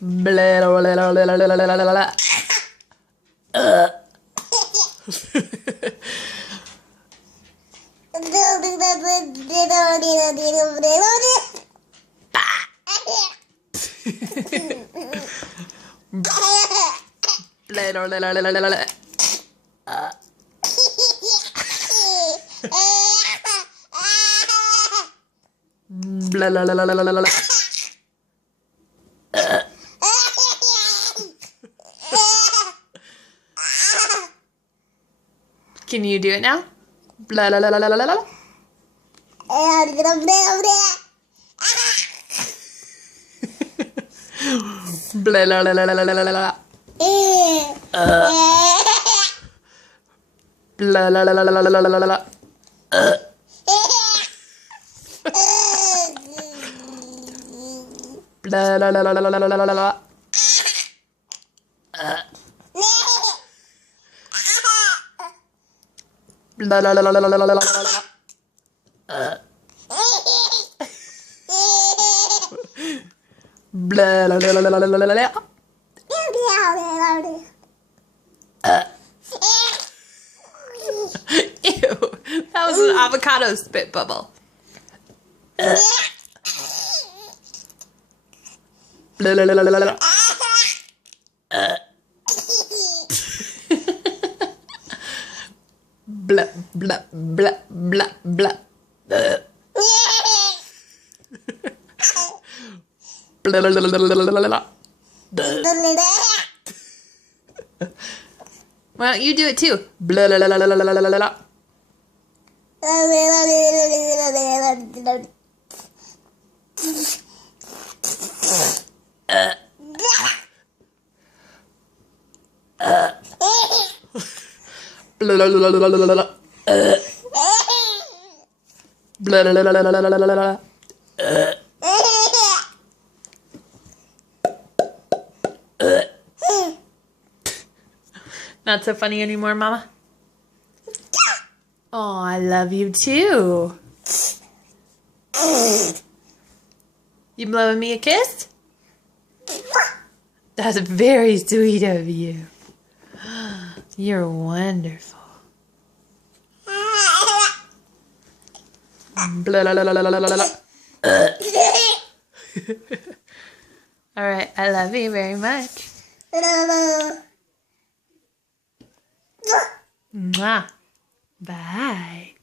Blah, blah, blah, blah, blah, blah, blah, blah, blah. Blah, blah, blah, blah, blah, blah. Blah, blah, blah, blah, blah, blah, blah. Can you do it now? Blah, blah, blah, blah, blah, blah, blah. Blah, blah, blah, blah, blah, blah, blah, blah. Blah, blah, blah, blah, blah, blah, blah, blah. Blah, blah, blah, blah, blah, blah, blah, blah, blah. Blah, blah, blah, blah, blah, blah, blah, blah, blah. Blah, blah, blah, blah, blah, blah, blah, blah. Ew, that was an avocado spit bubble. Blah, blah, blah, blah, blah, blah. Blah, blah, blah, blah, blah. Blah, blah, blah, blah, blah, blah, blah. Why don't you do it too? Blah, blah, blah, blah, blah, blah, blah, blah, blah. Blah, blah, blah, blah, blah, blah, blah. Blah, blah, blah, blah, blah, blah, blah, blah. Not so funny anymore, Mama? Oh, I love you too. You blowing me a kiss? That's very sweet of you. You're wonderful. Blah, blah, blah, blah, blah, blah, blah. All right, I love you very much. Mwah. Bye.